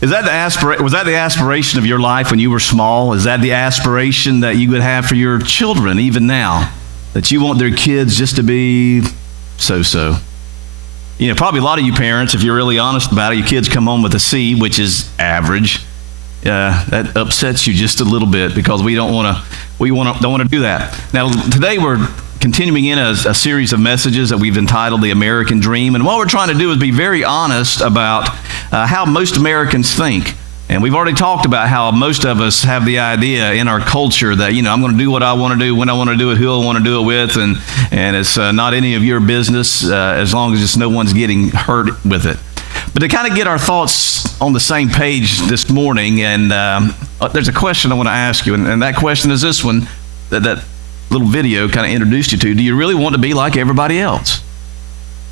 Was that the aspiration of your life when you were small? Is that the aspiration that you would have for your children even now? That you want their kids just to be so-so? You know, probably a lot of you parents, if you're really honest about it, your kids come home with a C, which is average. That upsets you just a little bit because we don't want to do that. Now, today we're continuing in a series of messages that we've entitled The American Dream. And what we're trying to do is be very honest about how most Americans think. And we've already talked about how most of us have the idea in our culture that, you know, I'm going to do what I want to do, when I want to do it, who I want to do it with, and it's not any of your business as long as no one's getting hurt with it. But to kind of get our thoughts on the same page this morning, and there's a question I want to ask you, and that question is this one, that little video kind of introduced you to. Do you really want to be like everybody else?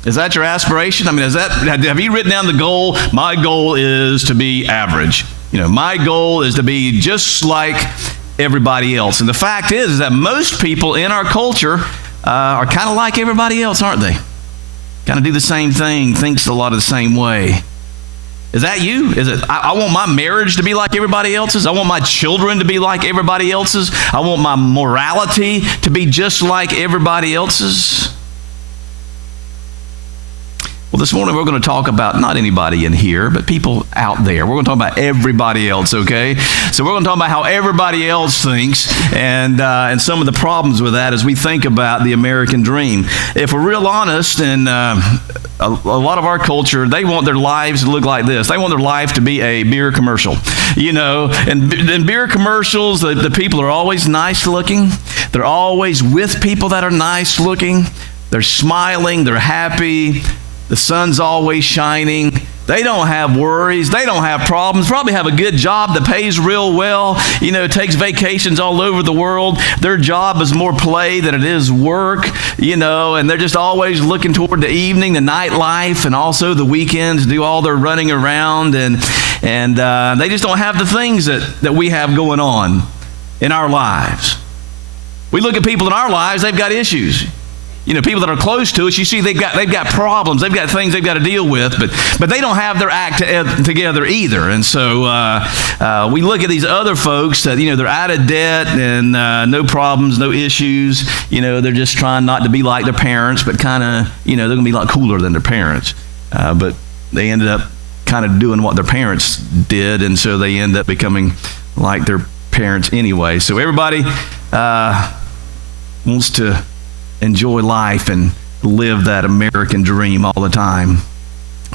Is that your aspiration? I mean, have you written down the goal? My goal is to be average. You know, my goal is to be just like everybody else. And the fact is that most people in our culture are kind of like everybody else, aren't they? Kind of do the same thing, thinks a lot of the same way. Is that you? Is it, I want my marriage to be like everybody else's. I want my children to be like everybody else's. I want my morality to be just like everybody else's. Well, this morning we're going to talk about not anybody in here, but people out there. We're going to talk about everybody else, okay? So we're going to talk about how everybody else thinks and some of the problems with that as we think about the American dream. If we're real honest, and a lot of our culture, they want their lives to look like this. They want their life to be a beer commercial. You know, and in beer commercials, the people are always nice looking. They're always with people that are nice looking. They're smiling. They're happy. The sun's always shining. They don't have worries. They don't have problems. Probably have a good job that pays real well. You know, takes vacations all over the world. Their job is more play than it is work, you know, and they're just always looking toward the evening, the nightlife, and also the weekends, do all their running around. And they just don't have the things that we have going on in our lives. We look at people in our lives, they've got issues. You know, people that are close to us, you see they've got problems, they've got things they've got to deal with, but they don't have their act together either. And so we look at these other folks that, you know, they're out of debt and no problems, no issues. You know, they're just trying not to be like their parents, but kind of, you know, they're going to be a lot cooler than their parents. But they ended up kind of doing what their parents did, and so they end up becoming like their parents anyway. So everybody wants to enjoy life and live that American dream all the time.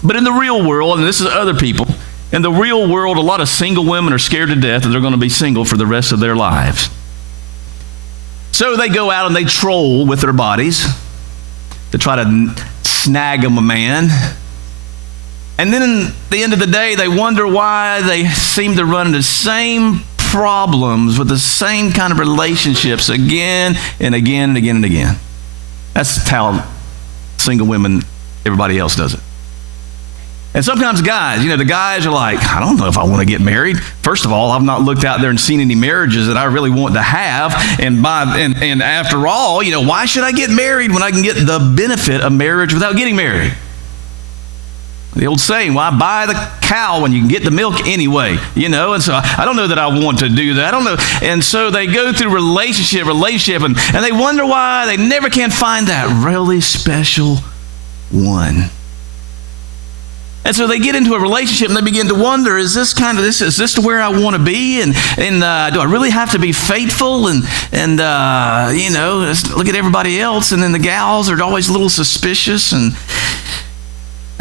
But in the real world, and this is other people, in the real world, a lot of single women are scared to death that they're going to be single for the rest of their lives. So they go out and they troll with their bodies to try to snag them a man. And then at the end of the day, they wonder why they seem to run into the same problems with the same kind of relationships again and again and again and again. That's how single women, everybody else does it. And sometimes guys, you know, the guys are like, I don't know if I want to get married. First of all, I've not looked out there and seen any marriages that I really want to have. And after all, you know, why should I get married when I can get the benefit of marriage without getting married? The old saying, why buy the cow when you can get the milk anyway? You know, and so I don't know that I want to do that. I don't know. And so they go through relationship, and they wonder why they never can find that really special one. And so they get into a relationship and they begin to wonder, is this to where I want to be? And do I really have to be faithful? And you know, look at everybody else. And then the gals are always a little suspicious, and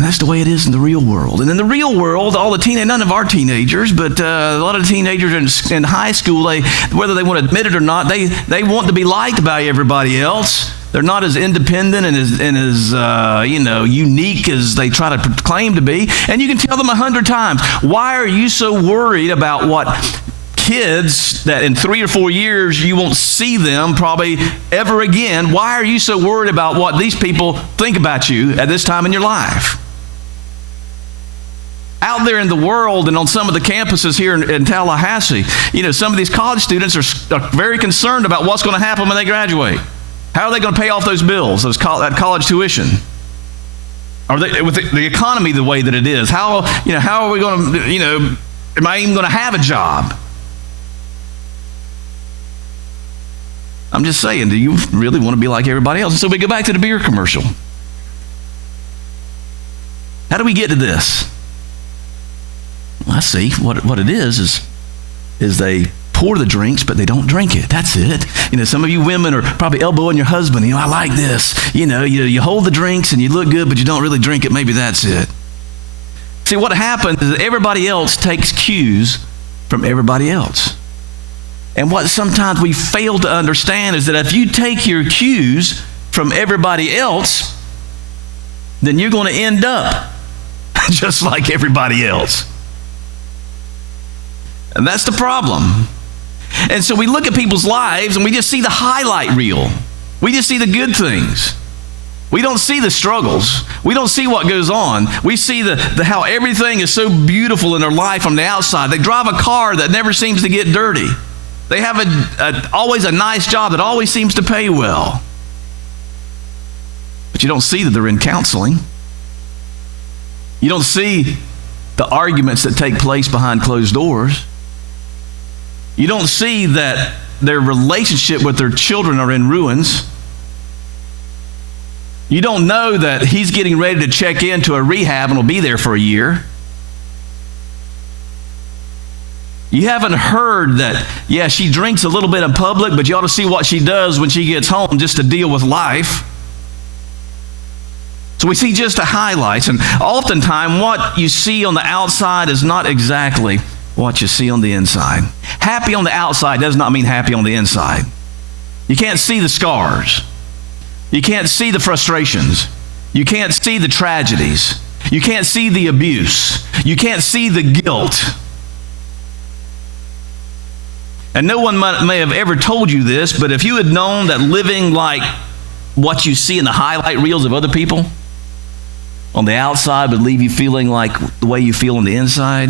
that's the way it is in the real world. And in the real world, none of our teenagers, but a lot of the teenagers in high school, whether they want to admit it or not, they want to be liked by everybody else. They're not as independent and as you know, unique as they try to claim to be. And you can tell them 100 times, why are you so worried about what kids that in 3 or 4 years you won't see them probably ever again? Why are you so worried about what these people think about you at this time in your life? Out there in the world and on some of the campuses here in Tallahassee, you know, some of these college students are very concerned about what's going to happen when they graduate. How are they going to pay off those bills, that college tuition? Or with the economy the way that it is, how are we going to, am I even going to have a job? I'm just saying, do you really want to be like everybody else? And so we go back to the beer commercial. How do we get to this? Well, I see what it is they pour the drinks, but they don't drink it. That's it. Some of you women are probably elbowing your husband. I like this. You hold the drinks and you look good, but you don't really drink it. Maybe that's it. See, what happens is that everybody else takes cues from everybody else. And what sometimes we fail to understand is that if you take your cues from everybody else, then you're going to end up just like everybody else. And that's the problem. And so we look at people's lives and we just see the highlight reel. We just see the good things. We don't see the struggles. We don't see what goes on. We see the how everything is so beautiful in their life from the outside. They drive a car that never seems to get dirty. They have always a nice job that always seems to pay well. But you don't see that they're in counseling. You don't see the arguments that take place behind closed doors. You don't see that their relationship with their children are in ruins. You don't know that he's getting ready to check into a rehab and will be there for a year. You haven't heard that, she drinks a little bit in public, but you ought to see what she does when she gets home just to deal with life. So we see just the highlights, and oftentimes what you see on the outside is not exactly what you see on the inside. Happy on the outside does not mean happy on the inside. You can't see the scars. You can't see the frustrations. You can't see the tragedies. You can't see the abuse. You can't see the guilt. And no one may have ever told you this, but if you had known that living like what you see in the highlight reels of other people on the outside would leave you feeling like the way you feel on the inside,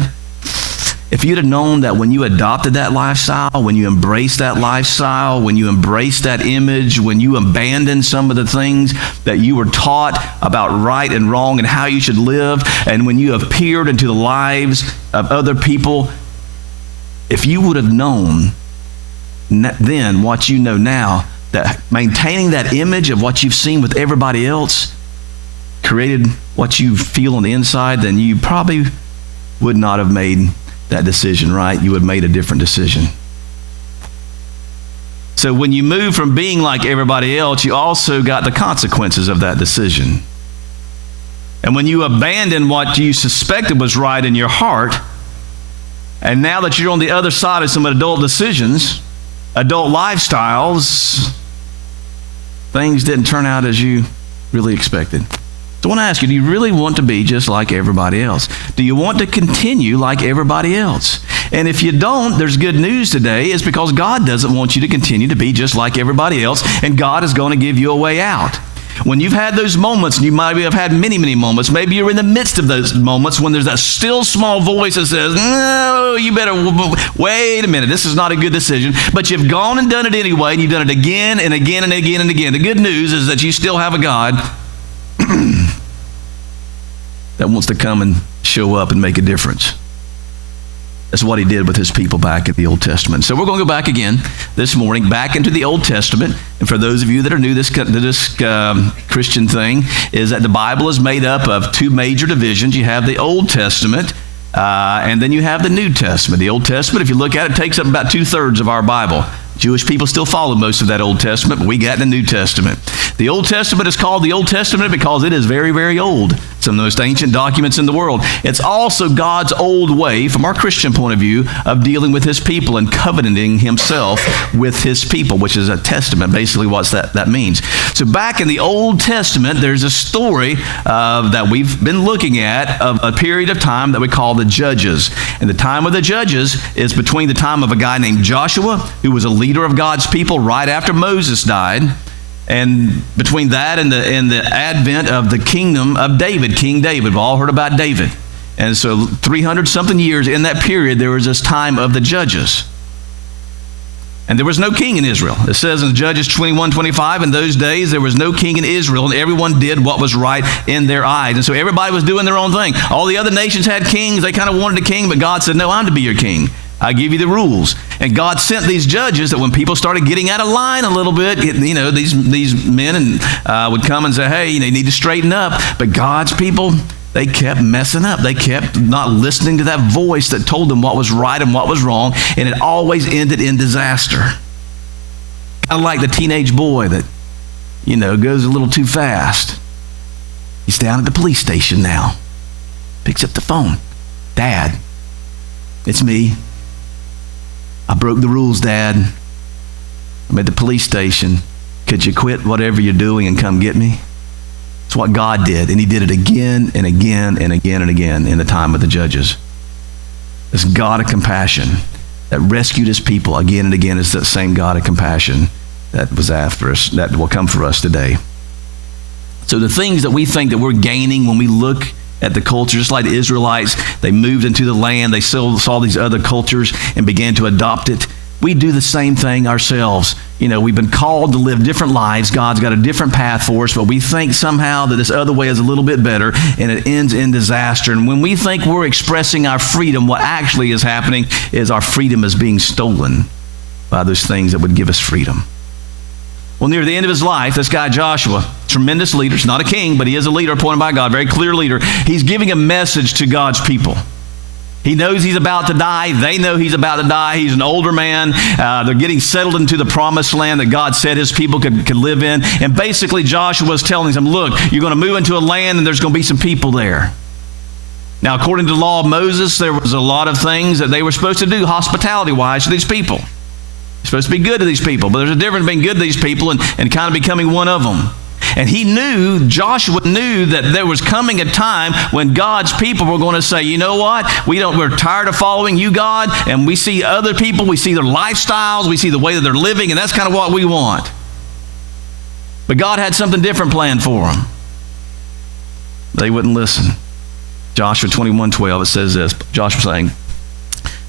if you'd have known that when you adopted that lifestyle, when you embraced that lifestyle, when you embraced that image, when you abandoned some of the things that you were taught about right and wrong and how you should live, and when you have peered into the lives of other people, if you would have known then what you know now, that maintaining that image of what you've seen with everybody else created what you feel on the inside, then you probably would not have made that decision, right? You would have made a different decision. So when you move from being like everybody else, you also got the consequences of that decision. And when you abandon what you suspected was right in your heart, and now that you're on the other side of some adult decisions, adult lifestyles, things didn't turn out as you really expected. So I want to ask you, do you really want to be just like everybody else? Do you want to continue like everybody else? And if you don't, there's good news today. It's because God doesn't want you to continue to be just like everybody else, and God is going to give you a way out. When you've had those moments, and you might have had many, many moments, maybe you're in the midst of those moments when there's that still small voice that says, no, you better wait a minute, this is not a good decision. But you've gone and done it anyway, and you've done it again and again and again and again. The good news is that you still have a God that wants to come and show up and make a difference. That's what he did with his people back in the Old Testament. So we're going to go back again this morning, back into the Old Testament. And for those of you that are new to this Christian thing, is that the Bible is made up of two major divisions. You have the Old Testament, and then you have the New Testament. The Old Testament, if you look at it, takes up about 2/3 of our Bible. Jewish people still follow most of that Old Testament, but we got the New Testament. The Old Testament is called the Old Testament because it is very, very old. It's some of the most ancient documents in the world. It's also God's old way, from our Christian point of view, of dealing with his people and covenanting himself with his people, which is a testament, basically what that means. So back in the Old Testament, there's a story that we've been looking at of a period of time that we call the Judges. And the time of the Judges is between the time of a guy named Joshua, who was a leader of God's people right after Moses died, and between that and the advent of the kingdom of David, King David. We've all heard about David. And so 300-something years in that period, there was this time of the Judges. And there was no king in Israel. It says in Judges 21:25, in those days there was no king in Israel, and everyone did what was right in their eyes. And so everybody was doing their own thing. All the other nations had kings. They kind of wanted a king, but God said, no, I'm to be your king. I give you the rules. And God sent these judges that when people started getting out of line a little bit, these men would come and say, hey, they need to straighten up. But God's people, they kept messing up. They kept not listening to that voice that told them what was right and what was wrong, and it always ended in disaster. Kind of like the teenage boy that, goes a little too fast. He's down at the police station now. Picks up the phone. Dad, it's me. I broke the rules, Dad. I'm at the police station. Could you quit whatever you're doing and come get me? It's what God did, and he did it again and again and again and again in the time of the judges. This God of compassion that rescued his people again and again is that same God of compassion that was after us, that will come for us today. So the things that we think that we're gaining when we look at the culture, just like the Israelites, they moved into the land, they saw these other cultures and began to adopt it. We do the same thing ourselves. We've been called to live different lives. God's got a different path for us, but we think somehow that this other way is a little bit better, and it ends in disaster. And when we think we're expressing our freedom, what actually is happening is our freedom is being stolen by those things that would give us freedom. Well, near the end of his life, this guy Joshua, tremendous leader, he's not a king, but he is a leader appointed by God, very clear leader. He's giving a message to God's people. He knows he's about to die. They know he's about to die. He's an older man. They're getting settled into the promised land that God said his people could live in. And basically Joshua was telling them, look, you're going to move into a land and there's going to be some people there. Now, according to the law of Moses, there was a lot of things that they were supposed to do hospitality-wise to these people. You're supposed to be good to these people, but there's a difference between good to these people and kind of becoming one of them. And Joshua knew that there was coming a time when God's people were going to say, you know what? We're tired of following you, God, and we see other people, we see their lifestyles, we see the way that they're living, and that's kind of what we want. But God had something different planned for them. They wouldn't listen. Joshua 21:12, it says this, Joshua saying,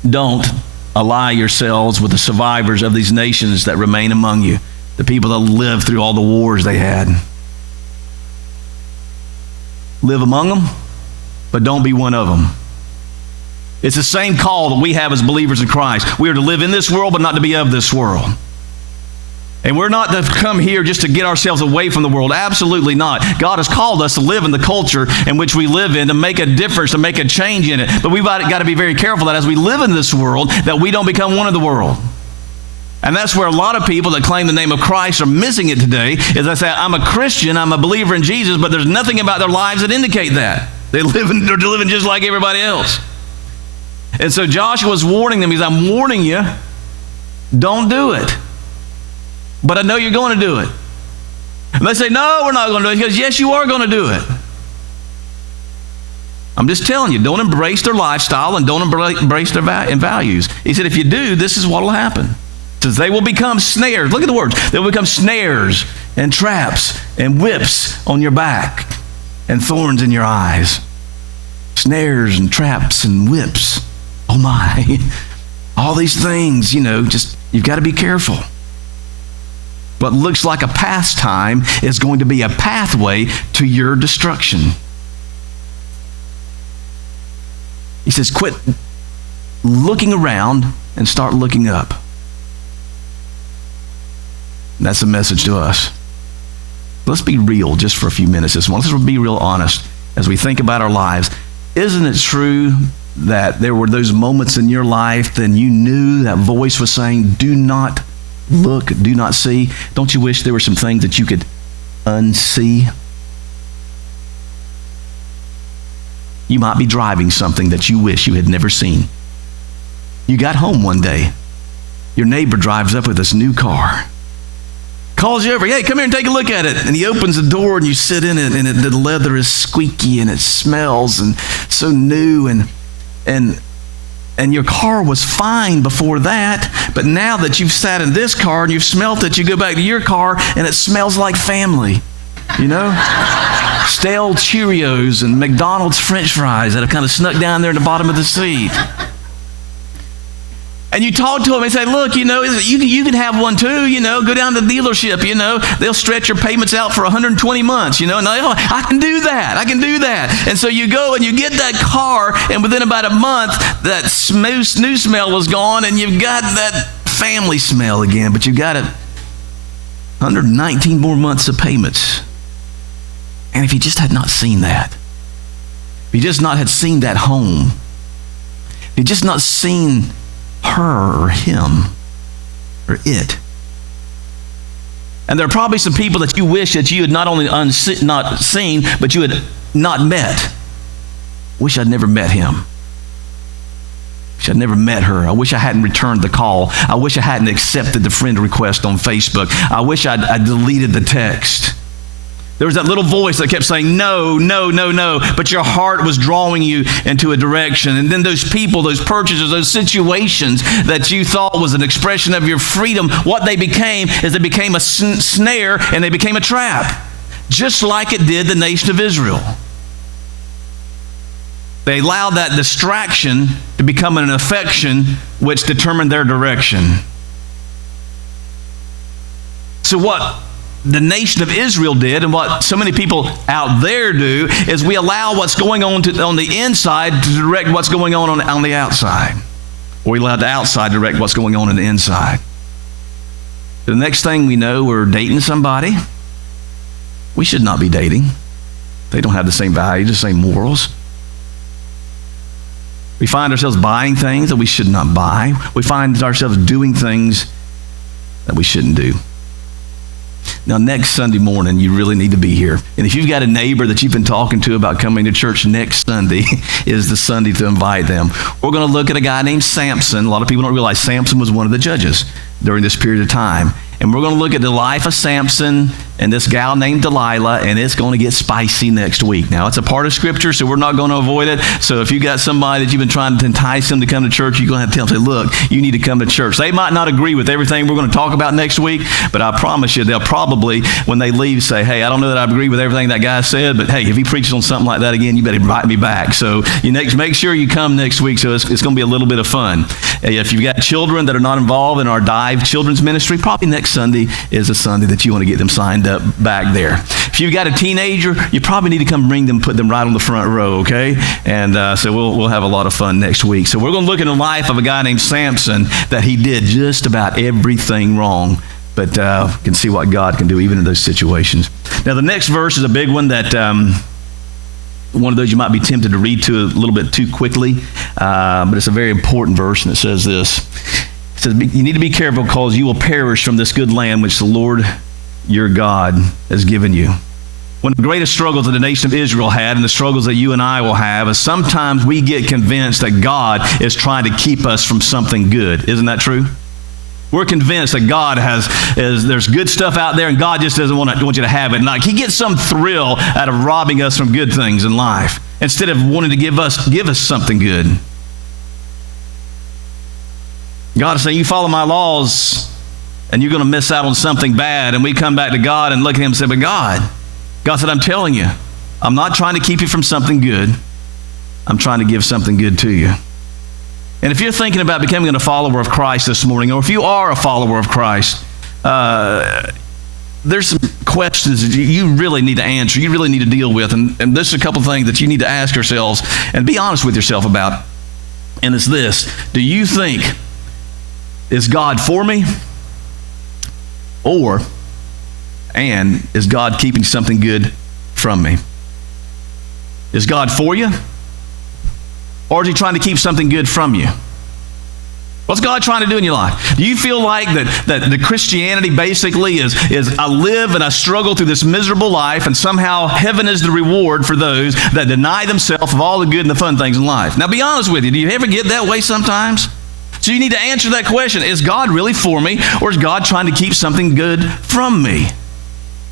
don't ally yourselves with the survivors of these nations that remain among you, the people that lived through all the wars they had. Live among them, but don't be one of them. It's the same call that we have as believers in Christ. We are to live in this world, but not to be of this world. And we're not to come here just to get ourselves away from the world. Absolutely not. God has called us to live in the culture in which we live in, to make a difference, to make a change in it. But we've got to be very careful that as we live in this world, that we don't become one of the world. And that's where a lot of people that claim the name of Christ are missing it today, is they say, I'm a Christian, I'm a believer in Jesus, but there's nothing about their lives that indicate that. They're living just like everybody else. And so Joshua's warning them. He's, I'm warning you, don't do it. But I know you're going to do it. And they say, no, we're not going to do it. He goes, yes, you are going to do it. I'm just telling you, don't embrace their lifestyle and don't embrace their values. He said, if you do, this is what will happen. He says, they will become snares. Look at the words. They will become snares and traps and whips on your back and thorns in your eyes. Snares and traps and whips. Oh my. All these things, just you've got to be careful. What looks like a pastime is going to be a pathway to your destruction. He says, quit looking around and start looking up. And that's a message to us. Let's be real just for a few minutes this morning. Let's be real honest as we think about our lives. Isn't it true that there were those moments in your life that you knew that voice was saying, do not look, do not see? Don't you wish there were some things that you could unsee? You might be driving something that you wish you had never seen. You got home one day. Your neighbor drives up with this new car. Calls you over, hey, come here and take a look at it. And he opens the door and you sit in it, and the leather is squeaky and it smells and so new, and your car was fine before that, but now that you've sat in this car and you've smelt it, you go back to your car and it smells like family, Stale Cheerios and McDonald's French fries that have kind of snuck down there in the bottom of the seat. And you talk to them and say, look, you can have one too, go down to the dealership, they'll stretch your payments out for 120 months, and I can do that. And so you go and you get that car, and within about a month, that smooth new smell was gone, and you've got that family smell again, but you've got 119 more months of payments. And if you just had not seen that, if you just not had seen that home, if you just not seen her or him or it. And there are probably some people that you wish that you had not only not seen, but you had not met. Wish I'd never met him. Wish I'd never met her. I wish I hadn't returned the call. I wish I hadn't accepted the friend request on Facebook. I wish I'd deleted the text. There was that little voice that kept saying, no, no, no, no, but your heart was drawing you into a direction. And then those people, those purchases, those situations that you thought was an expression of your freedom, what they became is they became a snare and they became a trap, just like it did the nation of Israel. They allowed that distraction to become an affection which determined their direction. So what the nation of Israel did, and what so many people out there do, is we allow what's going on on the inside to direct what's going on the outside. Or we allow the outside to direct what's going on the inside. The next thing we know, we're dating somebody. We should not be dating. They don't have the same values, the same morals. We find ourselves buying things that we should not buy. We find ourselves doing things that we shouldn't do. Now, next Sunday morning, you really need to be here. And if you've got a neighbor that you've been talking to about coming to church, next Sunday is the Sunday to invite them. We're going to look at a guy named Samson. A lot of people don't realize Samson was one of the judges during this period of time. And we're going to look at the life of Samson and this gal named Delilah, and it's going to get spicy next week. Now, it's a part of Scripture, so we're not going to avoid it. So if you've got somebody that you've been trying to entice them to come to church, you're going to have to tell them, say, look, you need to come to church. They might not agree with everything we're going to talk about next week, but I promise you, they'll probably, when they leave, say, hey, I don't know that I agree with everything that guy said, but hey, if he preaches on something like that again, you better invite me back. So make sure you come next week, so it's going to be a little bit of fun. If you've got children that are not involved in our Dive Children's Ministry, probably next Sunday is a Sunday that you want to get them signed up back there. If you've got a teenager, you probably need to come bring them, put them right on the front row, okay? And so we'll have a lot of fun next week. So we're going to look at the life of a guy named Samson, that he did just about everything wrong, but can see what God can do even in those situations. Now, the next verse is a big one that one of those you might be tempted to read to a little bit too quickly, but it's a very important verse, and it says this. It says, you need to be careful, because you will perish from this good land which the Lord your God has given you. One of the greatest struggles that the nation of Israel had, and the struggles that you and I will have, is sometimes we get convinced that God is trying to keep us from something good. Isn't that true? We're convinced that God there's good stuff out there, and God just doesn't want you to have it. And like, he gets some thrill out of robbing us from good things in life, instead of wanting to give us something good. God is saying, you follow my laws, and you're going to miss out on something bad. And we come back to God and look at him and say, but God said, I'm telling you, I'm not trying to keep you from something good. I'm trying to give something good to you. And if you're thinking about becoming a follower of Christ this morning, or if you are a follower of Christ, there's some questions that you really need to answer, you really need to deal with. And there's a couple things that you need to ask yourselves and be honest with yourself about. And it's this: do you think, is God for me? And is God keeping something good from me? Is God for you? Or is he trying to keep something good from you? What's God trying to do in your life? Do you feel like that the Christianity basically is I live and I struggle through this miserable life, and somehow heaven is the reward for those that deny themselves of all the good and the fun things in life? Now, be honest with you. Do you ever get that way sometimes? So you need to answer that question. Is God really for me, or is God trying to keep something good from me?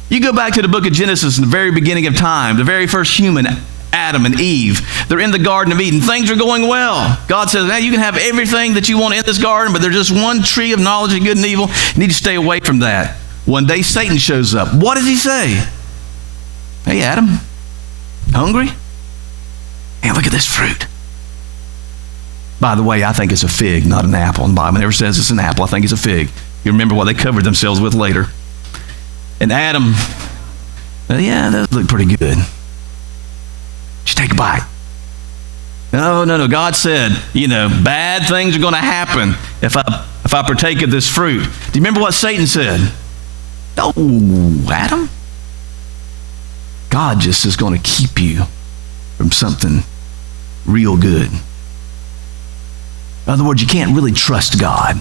You go back to the book of Genesis in the very beginning of time, the very first human, Adam and Eve. They're in the Garden of Eden. Things are going well. God says, now you can have everything that you want in this garden, but there's just one tree of knowledge of good and evil. You need to stay away from that. One day Satan shows up. What does he say? Hey, Adam, hungry? Man, look at this fruit. By the way, I think it's a fig, not an apple. And the Bible never says it's an apple. I think it's a fig. You remember what they covered themselves with later. And Adam, yeah, that looked pretty good. Just take a bite. No. God said, bad things are going to happen if I partake of this fruit. Do you remember what Satan said? Oh, Adam, God just is going to keep you from something real good. In other words, you can't really trust God.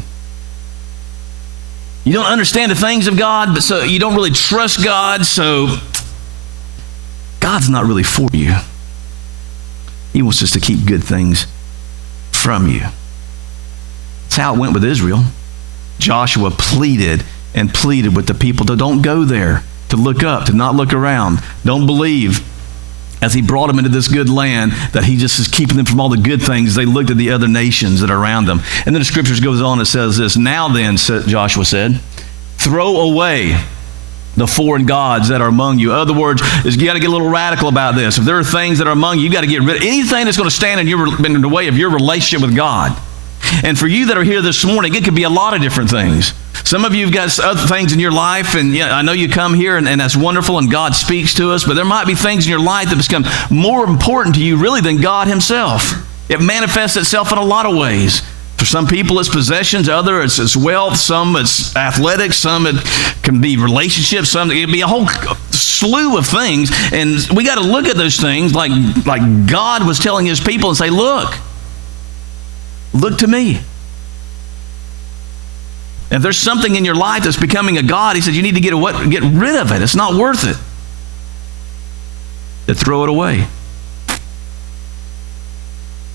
You don't understand the things of God, but so you don't really trust God, so God's not really for you. He wants us to keep good things from you. That's how it went with Israel. Joshua pleaded with the people to don't go there, to look up, to not look around. Don't believe as he brought them into this good land that he just is keeping them from all the good things. They looked at the other nations that are around them. And then the scriptures goes on and says this, now then, Joshua said, throw away the foreign gods that are among you. In other words, you got to get a little radical about this. If there are things that are among you, you got to get rid of anything that's going to stand in the way of your relationship with God. And for you that are here this morning, it could be a lot of different things. Some of you have got other things in your life, and I know you come here, and that's wonderful, and God speaks to us, but there might be things in your life that become more important to you really than God himself. It manifests itself in a lot of ways. For some people, it's possessions. Others, it's wealth. Some, it's athletics. Some, it can be relationships. Some, it can be a whole slew of things. And we got to look at those things like God was telling his people and say, look to me. If there's something in your life that's becoming a god, he said, you need to get rid of it. It's not worth it. To throw it away.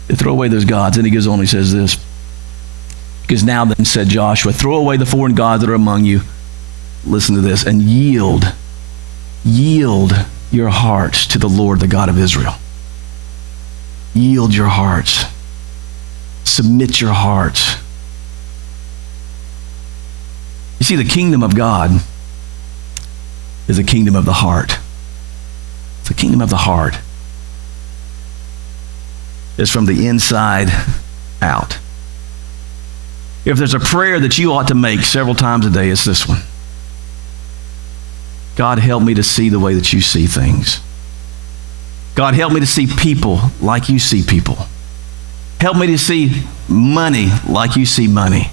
To throw away those gods. And he goes on, he says this. Because now then, said Joshua, throw away the foreign gods that are among you. Listen to this. And yield your hearts to the Lord, the God of Israel. Yield your hearts. Submit your hearts. You see, the kingdom of God is a kingdom of the heart. It's a kingdom of the heart. It's from the inside out. If there's a prayer that you ought to make several times a day, it's this one. God, help me to see the way that you see things. God, help me to see people like you see people. Help me to see money like you see money.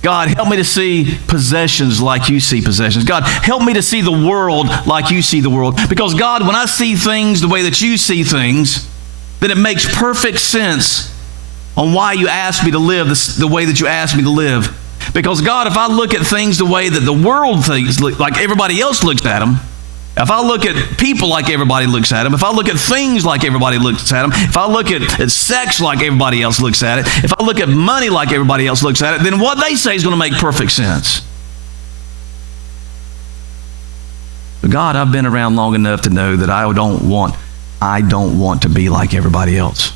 God, help me to see possessions like you see possessions. God, help me to see the world like you see the world. Because God, when I see things the way that you see things, then it makes perfect sense on why you asked me to live the way that you asked me to live. Because God, if I look at things the way that the world thinks, like everybody else looks at them, if I look at people like everybody looks at them, if I look at things like everybody looks at them, if I look at sex like everybody else looks at it, if I look at money like everybody else looks at it, then what they say is going to make perfect sense. But God, I've been around long enough to know that I don't want to be like everybody else.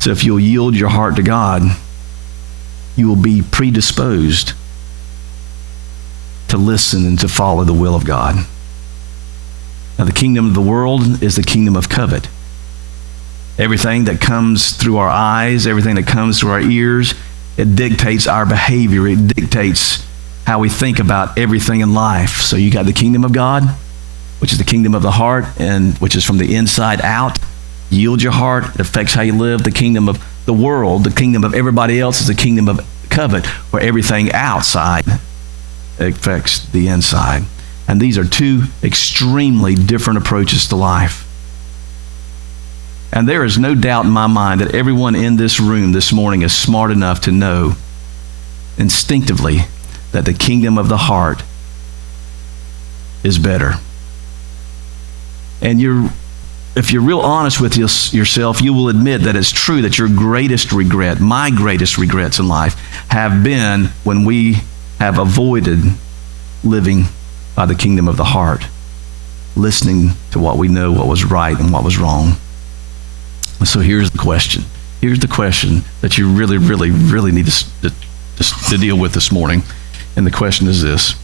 So if you'll yield your heart to God, you will be predisposed to listen and to follow the will of God. Now, the kingdom of the world is the kingdom of covet. Everything that comes through our eyes, everything that comes through our ears, it dictates our behavior. It dictates how we think about everything in life. So you got the kingdom of God, which is the kingdom of the heart, and which is from the inside out. Yield your heart. It affects how you live. The kingdom of the world, the kingdom of everybody else, is the kingdom of covet, where everything outside affects the inside. And these are two extremely different approaches to life. And there is no doubt in my mind that everyone in this room this morning is smart enough to know instinctively that the kingdom of the heart is better. And if you're real honest with yourself, you will admit that it's true that your greatest regret, my greatest regrets in life, have been when we have avoided living by the kingdom of the heart, listening to what we know, what was right and what was wrong. And so here's the question. Here's the question that you really, really, really need to deal with this morning. And the question is this: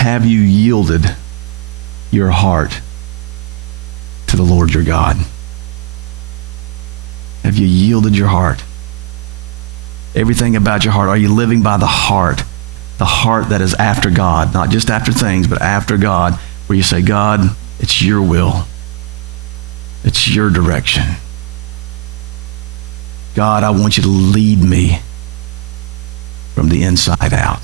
have you yielded your heart to the Lord your God? Have you yielded your heart? Everything about your heart. Are you living by the heart? The heart that is after God, not just after things, but after God, where you say, God, it's your will. It's your direction. God, I want you to lead me from the inside out.